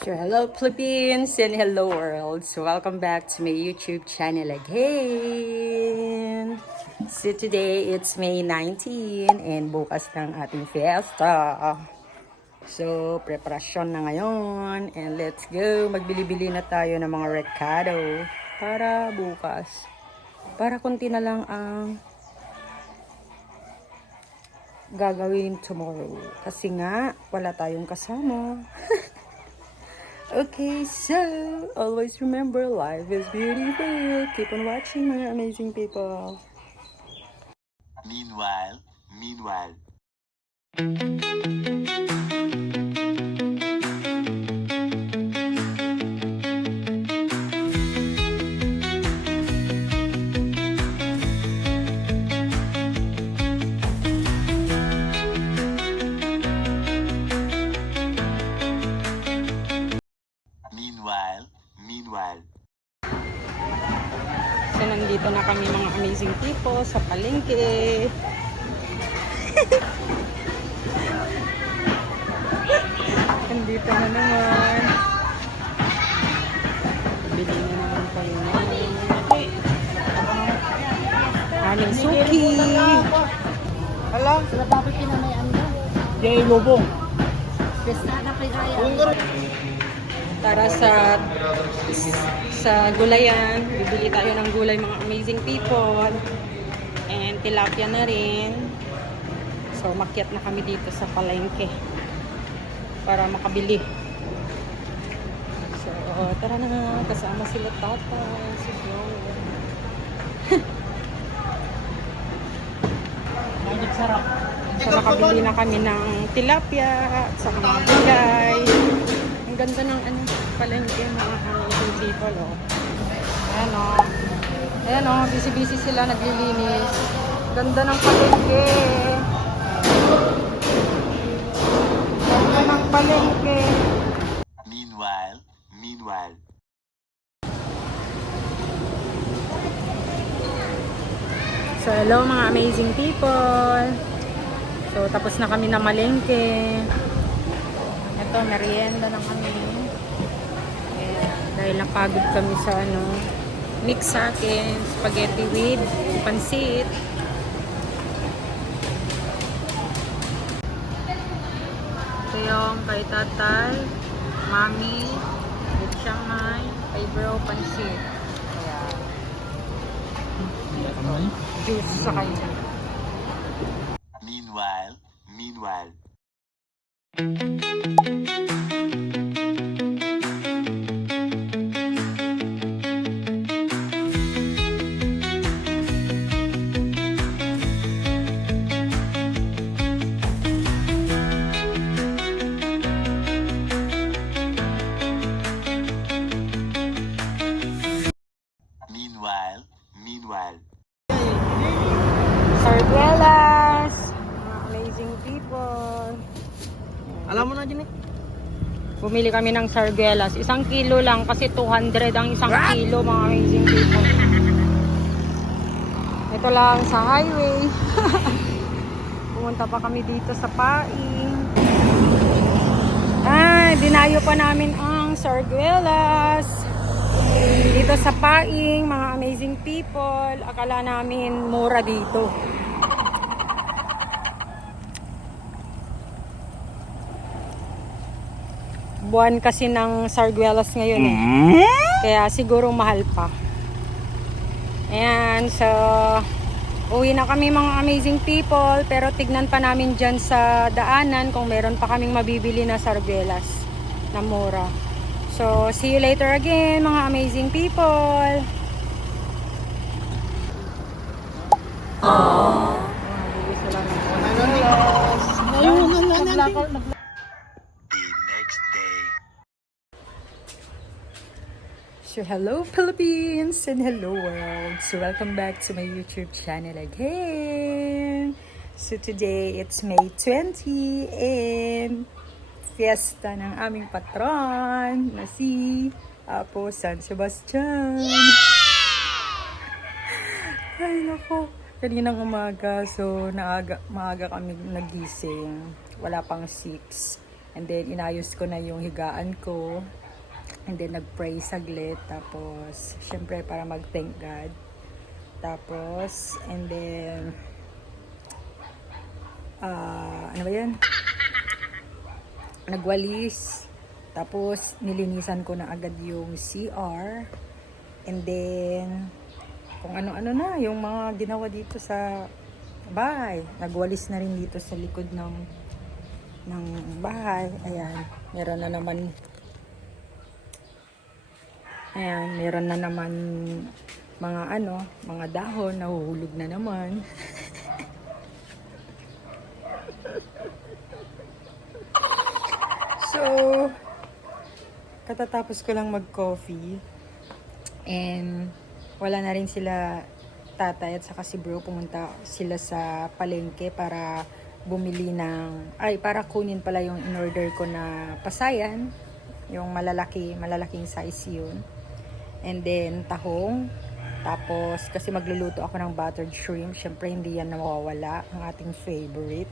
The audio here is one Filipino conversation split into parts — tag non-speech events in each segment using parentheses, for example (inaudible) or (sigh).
So hello Philippines and hello world. So welcome back to my YouTube channel again. So today it's May 19 and bukas ng ating fiesta. So preparasyon na ngayon and let's go. Magbili-bili na tayo ng mga recado para bukas. Para konti na lang ang gagawin tomorrow. Kasi nga, wala tayong kasama. (laughs) Okay, so always remember life is beautiful. Keep on watching my amazing people. Meanwhile, meanwhile. Nandito na kami mga amazing people sa palengke. (laughs) nandito na naman. Bili na naman kayo ng aming suki. Hala, Wala pa pinamayan mo. Jay Lubong. Basta na pinaya. Tara sa sa gulayan. Bibili tayo ng gulay mga amazing people. And tilapia na rin. So makyat na kami dito sa palengke para makabili. So tara na kasama sila tata, si Joe. Magic (laughs) sarap. So nakabili na kami ng tilapia at sa mga gulay. Ganda ng ano, palengke mga amazing people oh. Ayan oh. Ayan oh, busy-busy sila naglilinis. Ganda ng palengke. Ganda ng palengke. Meanwhile, meanwhile. So hello mga amazing people. So tapos na kami na malengke. Ito, merienda na kami. Ayan, dahil napagod kami sa ano, mix sa akin, spaghetti with pansit. Ito yung kay tatay, mami, with shanghai, kay bro, pansit. Ayan. Juice sa kanya. Meanwhile, meanwhile. Meanwhile, Bumili kami ng sarguelas. Isang kilo lang kasi 200 ang isang kilo mga amazing people. Ito lang sa highway. (laughs) Pumunta pa kami dito sa Paing. Ay, dinayo pa namin ang sarguelas. Dito sa Paing, mga amazing people. Akala namin mura dito. Buwan kasi ng sarguelas ngayon eh. Kaya siguro mahal pa. Ayan, so uwi na kami mga amazing people pero tignan pa namin dyan sa daanan kung meron pa kaming mabibili na sarguelas na mura. So, see you later again mga amazing people. Aww. Ayun, ano, ano, ano. The next day. So, hello Philippines and hello world. So welcome back to my YouTube channel again. So today it's May 20 and fiesta ng aming patron na si Apo San Sebastian. Ay nako, kaninang umaga so naaga, maaga kami nagising. Wala pang 6. And then inayos ko na yung higaan ko. And then nag-pray saglit. Tapos, syempre para mag-thank God. Tapos, and then, ah, ano ba yan? Nagwalis. Tapos, nilinisan ko na agad yung CR. And then, kung ano-ano na, yung mga ginawa dito sa bahay. Nagwalis na rin dito sa likod ng ng bahay. Ayan, meron na naman Ayan, meron na naman mga ano, mga dahon, nahuhulog na naman. (laughs) so, katatapos ko lang mag-coffee. And, wala na rin sila tatay at saka si bro pumunta sila sa palengke para bumili ng ay para kunin pala yung in-order ko na pasayan yung malalaki malalaking size yun and then tahong. Tapos kasi magluluto ako ng buttered shrimp syempre hindi yan nawawala. Ang ating favorite.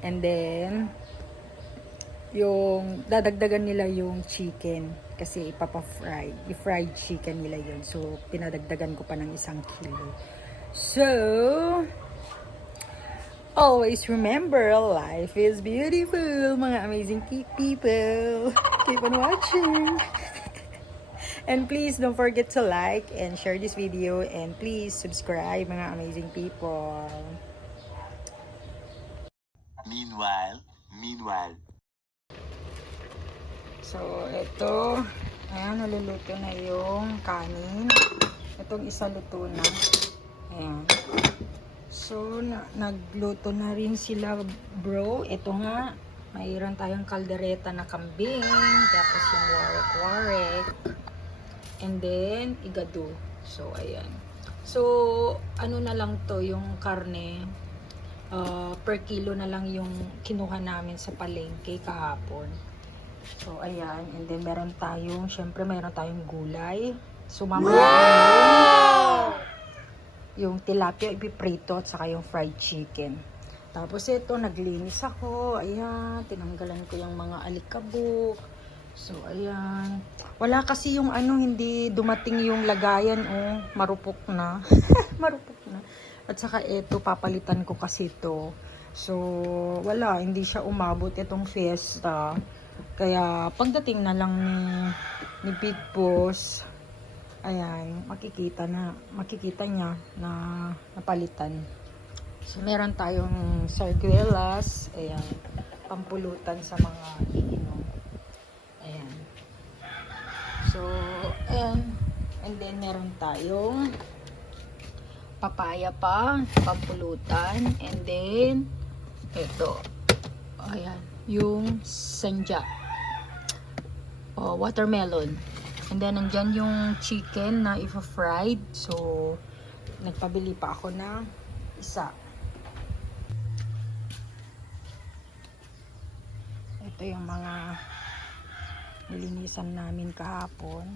And then yung dadagdagan nila yung chicken. Kasi ipapa-fry i-fried chicken nila yun. So pinadagdagan ko pa ng isang kilo. So always remember life is beautiful mga amazing pe- people. Keep on watching and please don't forget to like and share this video and please subscribe mga amazing people Meanwhile, meanwhile. So, ito, ayan, naluluto na yung kanin. Itong isa luto na. Ayan. So, na, nagluto na rin sila, bro. Ito nga, mayroon tayong kaldereta na kambing. Tapos yung warek-warek. And then, igado. So, ayan. So, ano na lang to, yung karne, uh, per kilo na lang yung kinuha namin sa palengke kahapon. So, ayan. And then, meron tayong, syempre, meron tayong gulay. So, mamaya yung, yung tilapia ipiprito at saka yung fried chicken. Tapos, ito, naglinis ako. Ayan, tinanggalan ko yung mga alikabok. So, ayan. Wala kasi yung ano, hindi dumating yung lagayan, oh. Marupok na. (laughs) Marupok na. At saka ito, papalitan ko kasi ito. So, wala. Hindi siya umabot itong fiesta. Kaya, pagdating na lang ni, ni Big Boss, ayan, makikita na, makikita niya na napalitan. So, meron tayong sarguelas, ayan, pampulutan sa mga. Ayan. So, ayan. And then, meron tayong papaya pa, pampulutan. And then, ito. Ayan. Yung sanja. O, watermelon. And then, nandyan yung chicken na ifa-fried. So, nagpabili pa ako ng isa. Ito yung mga nilinisan namin kahapon.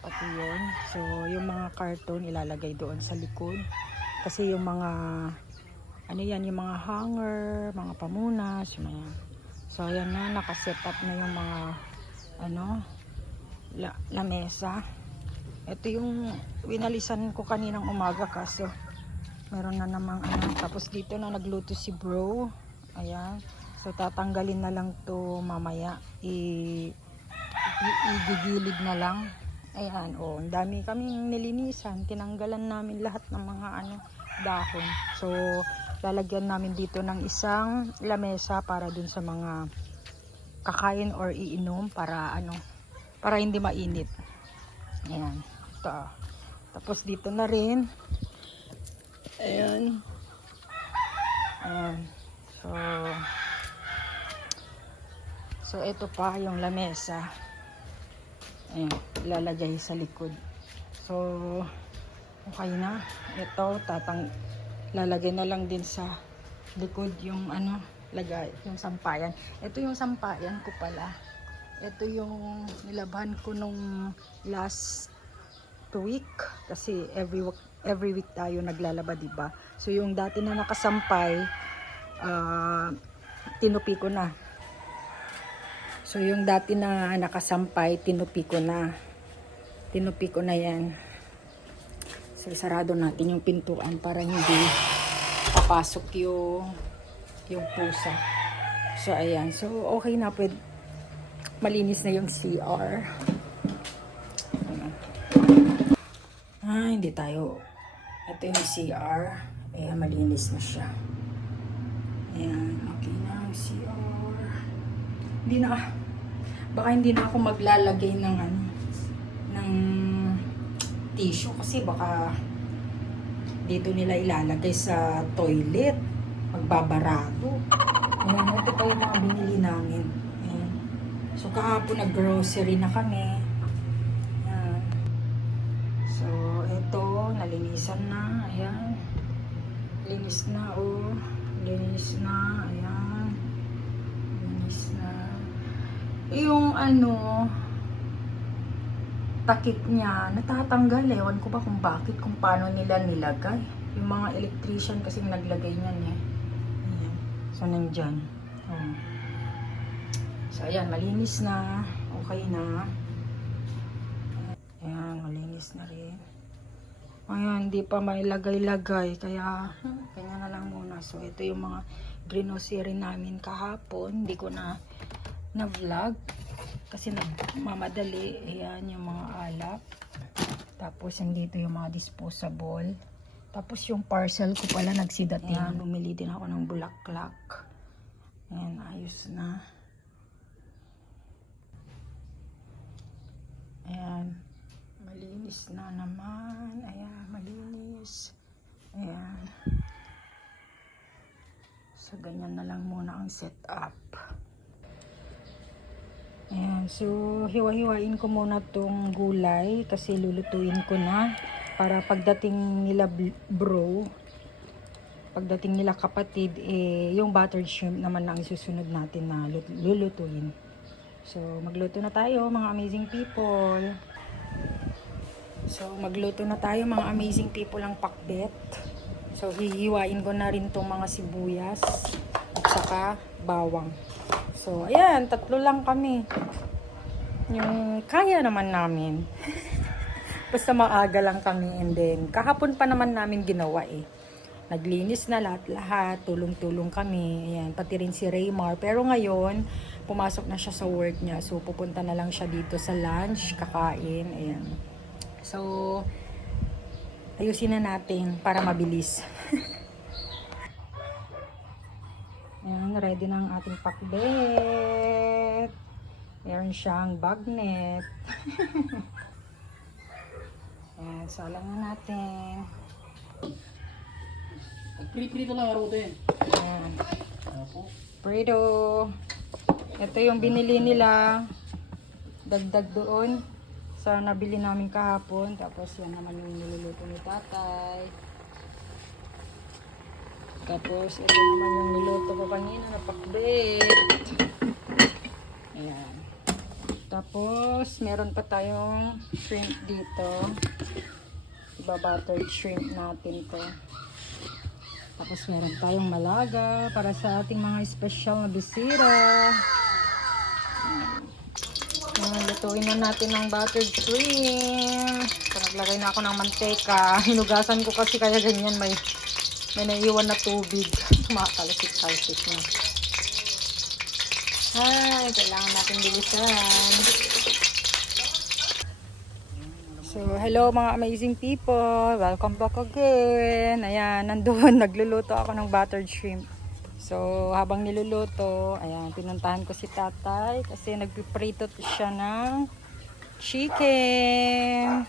Pati yun. So, yung mga carton ilalagay doon sa likod. Kasi yung mga ano yan, yung mga hanger, mga pamunas, yung mga So, ayan na, nakaset up na yung mga ano, la, lamesa. Ito yung winalisan ko kaninang umaga kaso meron na namang ano. Tapos dito na nagluto si bro. Ayan. So, tatanggalin na lang to mamaya. I- igigilid na lang. Ayan, oh, ang dami kaming nilinisan. Tinanggalan namin lahat ng mga ano, dahon. So, lalagyan namin dito ng isang lamesa para dun sa mga kakain or iinom para ano, para hindi mainit. Ayan. Ito. Tapos dito na rin. Ayan. Ayan. So, so ito pa yung lamesa. Ayan, ilalagay sa likod. So, okay na. Ito, tatang lalagay na lang din sa likod yung ano, lagay, yung sampayan. Ito yung sampayan ko pala. Ito yung nilaban ko nung last week kasi every week, every week tayo naglalaba, ba? So yung dati na nakasampay ah tinupi ko na. So yung dati na nakasampay, tinupi ko na. Tinupi ko na 'yan. So sarado natin yung pintuan para hindi papasok yung yung pusa. So ayan. So okay na pwede malinis na yung CR. Ah, hindi tayo. Ito yung CR. Ayan, malinis na siya. Ayan, okay na ang CR. Hindi na, baka hindi na ako maglalagay ng ano, ng tissue kasi baka dito nila ilalagay sa toilet. Magbabarado. Ayan, ito pa yung mga binili namin. Ayan. So, kahapon nag-grocery na kami. So, ito, nalinisan na. Ayan. Linis na, oh. Linis na. Ayan. Linis na. Yung ano, takip niya, natatanggal. Ewan ko ba kung bakit, kung paano nila nilagay. Yung mga electrician kasi naglagay niyan eh. Ayan. So, nandyan. Oh. So, ayan, malinis na. Okay na. Ayan, malinis na rin. Ayan, hindi pa mailagay-lagay. Kaya, hmm, kanya na lang muna. So, ito yung mga grinocery namin kahapon. Hindi ko na na-vlog. Kasi nagmamadali. Ayan, yung mga alak. Tapos, dito yung mga disposable. Tapos, yung parcel ko pala nagsidating. Ayan, bumili din ako ng bulaklak. Ayan, ayos na. Ayan. Malinis na naman. Ayan, malinis. Ayan. So, ganyan na lang muna ang setup. Ayan. So, hiwa-hiwain ko muna tong gulay kasi lulutuin ko na para pagdating nila bro, pagdating nila kapatid, eh, yung buttered shrimp naman ang susunod natin na lut- lulutuin. So, magluto na tayo mga amazing people. So, magluto na tayo mga amazing people ang pakbet. So, hihiwain ko na rin tong mga sibuyas at saka bawang. So, ayan, tatlo lang kami. Yung kaya naman namin. (laughs) Basta maaga lang kami and then kahapon pa naman namin ginawa eh. Naglinis na lahat-lahat, tulong-tulong kami. Ayan, pati rin si Raymar. Pero ngayon, pumasok na siya sa work niya. So, pupunta na lang siya dito sa lunch, kakain. Ayan. So, ayusin na natin para mabilis. (laughs) Ayan, ready na ang ating pakbet. Meron siyang bagnet. (laughs) Ayan, salang na natin. Prito lang araw din. Ayan. Prito. Ito yung binili nila. Dagdag doon sa nabili namin kahapon. Tapos yan naman yung niluluto ni tatay. Tapos ito naman yung niluto ko kanina na pakbet. Ayan. Tapos meron pa tayong shrimp dito. Iba buttered shrimp natin to. Tapos meron tayong malaga para sa ating mga special na bisira. Ayan, lutuin na natin ng buttered shrimp. So, naglagay na ako ng manteka. (laughs) Hinugasan ko kasi kaya ganyan may may naiwan na tubig. Tumakalsik-kalsik na. Ay, kailangan natin bilisan. So, hello mga amazing people. Welcome back again. Ayan, nandun. (laughs) Nagluluto ako ng buttered shrimp. So, habang niluluto, ayan, pinuntahan ko si tatay kasi nagpiprito siya ng chicken.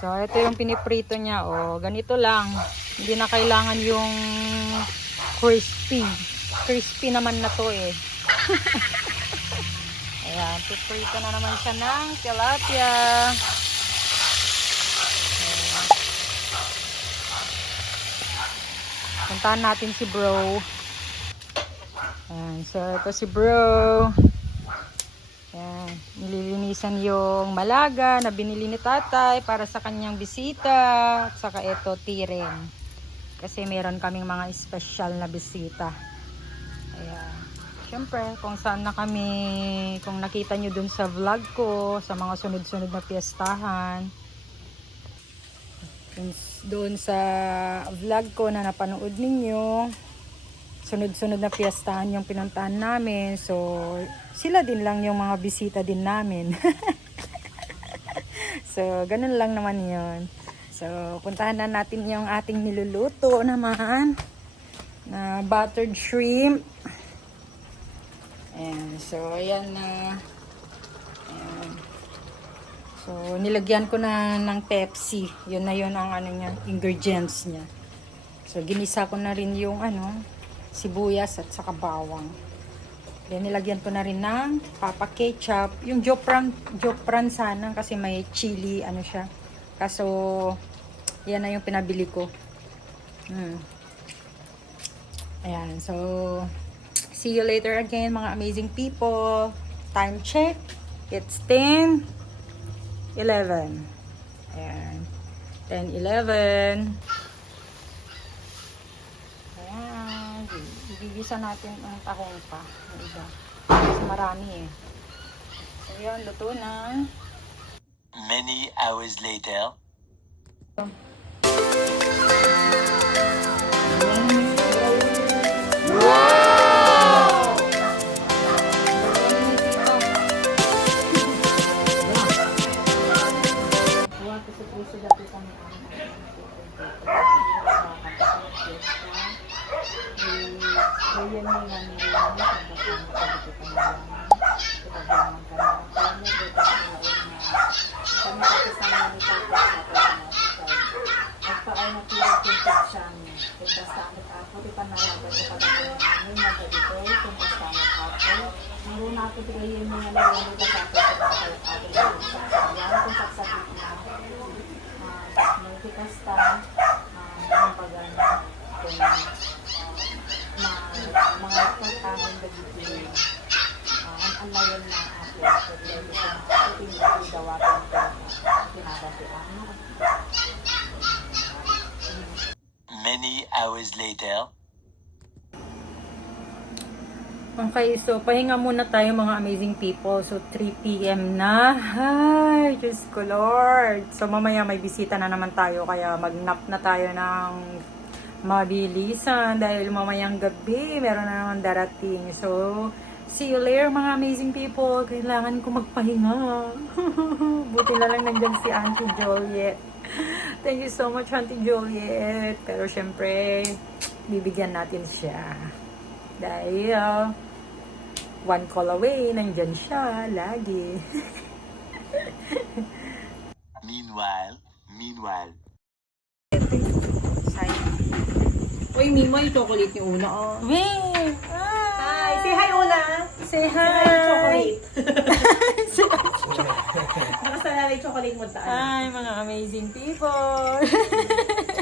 So, ito yung piniprito niya. O, ganito lang. Hindi na kailangan yung crispy. Crispy naman na to eh. (laughs) Ayan, piprito na naman siya ng tilapia. Ayan. Puntahan natin si bro. Ayan, so ito si bro. Ayan, nililinisan yung malaga na binili ni tatay para sa kanyang bisita. At saka ito, tiren. Kasi meron kaming mga special na bisita. Ayan. Siyempre, kung saan na kami, kung nakita nyo dun sa vlog ko, sa mga sunod-sunod na piyestahan, doon sa vlog ko na napanood ninyo, sunod-sunod na piyestahan yung pinuntahan namin. So, sila din lang yung mga bisita din namin. (laughs) so, ganun lang naman yun. So, puntahan na natin yung ating niluluto naman na buttered shrimp. Ayan, so ayan na. ayan. So, nilagyan ko na ng Pepsi. Yun na yun ang ano niya, ingredients niya. So, ginisa ko na rin yung ano, sibuyas at saka bawang. Then, nilagyan ko na rin ng papa ketchup. Yung Jopran, Jopran sana kasi may chili, ano siya. Kaso, yan na yung pinabili ko. Hmm. Ayan, so, see you later again, mga amazing people. Time check. It's 10, 11. Ayan. 10, 11. Ayan. Igigisa natin ang tahong pa. Yung iba. Kasi marami eh. So, yun. Luto na. Many hours later. Buwan Ayan na nga nila ang kasama sa dito kami lang. Pinagyaman kami ng kanya. Dito kami na kami kasama ni Tata sa Nagpaay na ko pa dito mo ko saksakit na. Ang ang. So, dito ko na. Pinagati ano. Many hours later. Okay, so pahinga muna tayo mga amazing people. So 3 p.m. na. Ay, Diyos ko Lord. So mamaya may bisita na naman tayo kaya mag-nap na tayo ng mabilisan dahil mamayang gabi meron na naman darating. So, see you later mga amazing people. Kailangan ko magpahinga. (laughs) Buti na lang nandyan si Auntie Joliet. Thank you so much, Auntie Joliet. Pero syempre, bibigyan natin siya. Dahil, one call away, nandyan siya, lagi. (laughs) Meanwhile, meanwhile. Uy, Mimo, yung chocolate niyo una, oh. Wait! Hi! Say hi, Una! Say hi! Chocolate! Nakasala na yung chocolate mo taan. Hi, mga amazing people! (laughs)